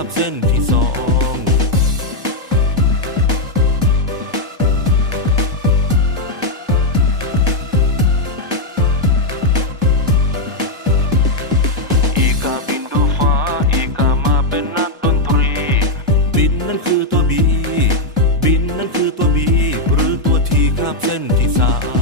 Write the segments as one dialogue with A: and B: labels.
A: ามเส้นที่สองอีกาบินดูฟ้าอีกามาเป็นนักดนตรีบินนั่นคือตัวบี บินนั่นคือตัวบี หรือตัวทีข้ามเส้นที่สาม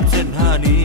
A: ามเส้นห้านี้